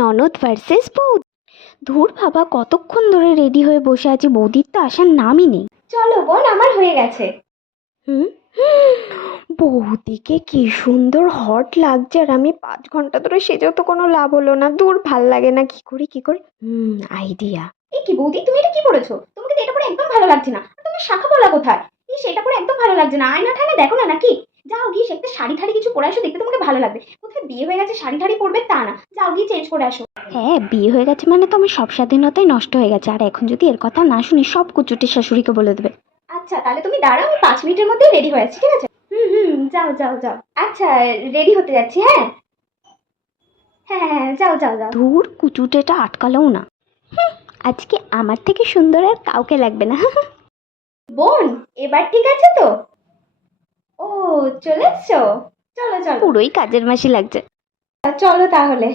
ননদ ভার্সেস বৌদি। ধুর বাবা, কতক্ষণ ধরে রেডি হয়ে বসে আছি, বৌদির তো আসার নামই নেই। চলো বোন, আমার হয়ে গেছে। হুম, বৌদিকে কি সুন্দর হট লাগছে, আর আমি 5 ঘন্টা ধরে সেজেও তো কোনো লাভ হলো না। দূর, ভাল লাগে না। কি করি? আইডিয়া। এই কি বৌদি, তুমি এটা কি পরেছো? তোমাকে তো এটা পরে একদম ভালো লাগছে না। আর তোমার শাখা পলা কোথায়? এই সেটা পরে একদম ভালো লাগছে না। আয়না ঠায়না দেখো না নাকি? যাও গিয়ে একটা শাড়ি ঠাড়ি কিছু পরে আসো, দেখতে তোমাকে ভালো লাগবে। কোথায় বিয়ে হয়ে গেছে শাড়ি ঠাড়ি পরবে তা না, যাও গিয়ে চেঞ্জ করে আসো। হ্যাঁ, বিয়ে হয়ে গেছে মানে তো আমার সব স্বাধীনতাই নষ্ট হয়ে গেছে, আর এখন যদি এর কথা না শুনি সব কুচুটের শাশুড়িকে বলে দেবে। আচ্ছা তাহলে তুমি দাঁড়াও, আমি 5 মিনিটের মধ্যে রেডি হয়ে আছি, ঠিক আছে? যাও যাও যাও। আচ্ছা, রেডি হতে যাচ্ছি। হ্যাঁ হ্যাঁ হ্যাঁ, যাও যাও যাও। ধুর, কুচুটেটা আটকালেও না। আজকে আমার থেকে সুন্দর আর কাউকে লাগবে না। বোন, এবার ঠিক আছে তো? ও, চলে এসছো? চলো চলো পুরোই কাজের মাসি লাগছে। চলো তাহলে।